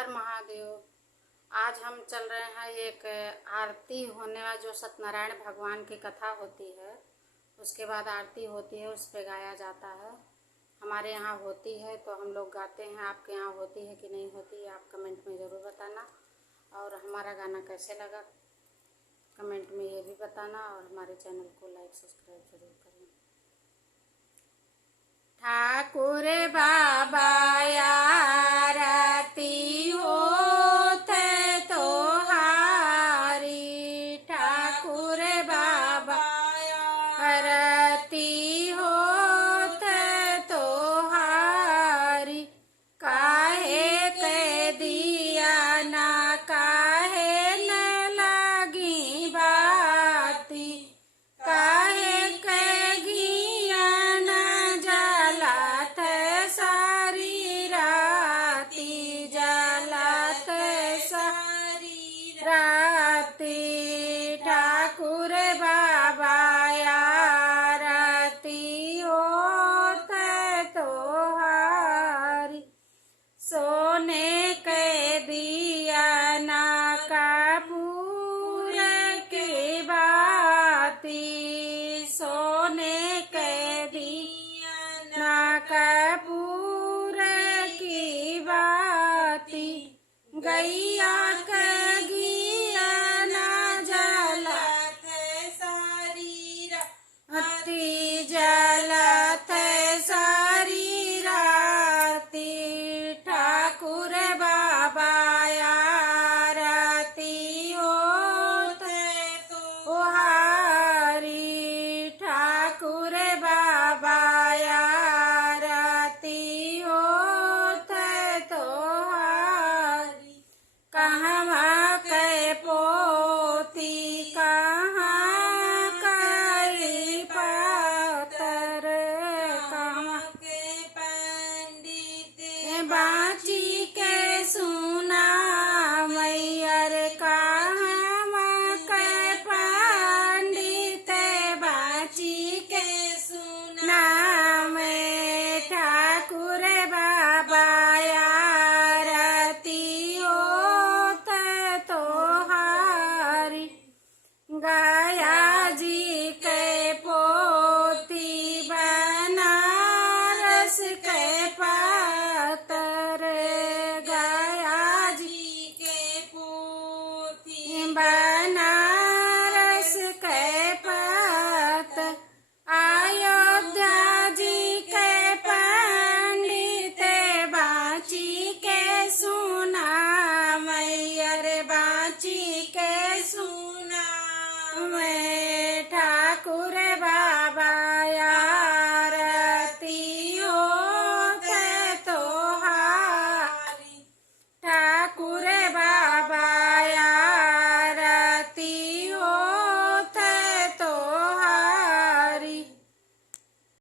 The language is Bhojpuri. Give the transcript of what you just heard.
हर महादेव। आज हम चल रहे हैं एक आरती होने वाला, जो सत्यनारायण भगवान की कथा होती है उसके बाद आरती होती है, उस पे गाया जाता है। हमारे यहाँ होती है तो हम लोग गाते हैं। आपके यहाँ होती है कि नहीं होती, आप कमेंट में ज़रूर बताना। और हमारा गाना कैसे लगा कमेंट में ये भी बताना, और हमारे चैनल को लाइक सब्सक्राइब जरूर करना। ठाकुर बाबा आरती होत तोहारी, ठाकुर बाबा आरती होत तोहारी। काहे के दिया ना काहे न लगी बाती, काहे के घिया न जलत सारी राती, जलत सारी राती। ठाकुर बाबा आरती होत तोहारी। सोने के दिया ना कपूर की बाती, सोने के दिया ना कपूर की बाती। गैया के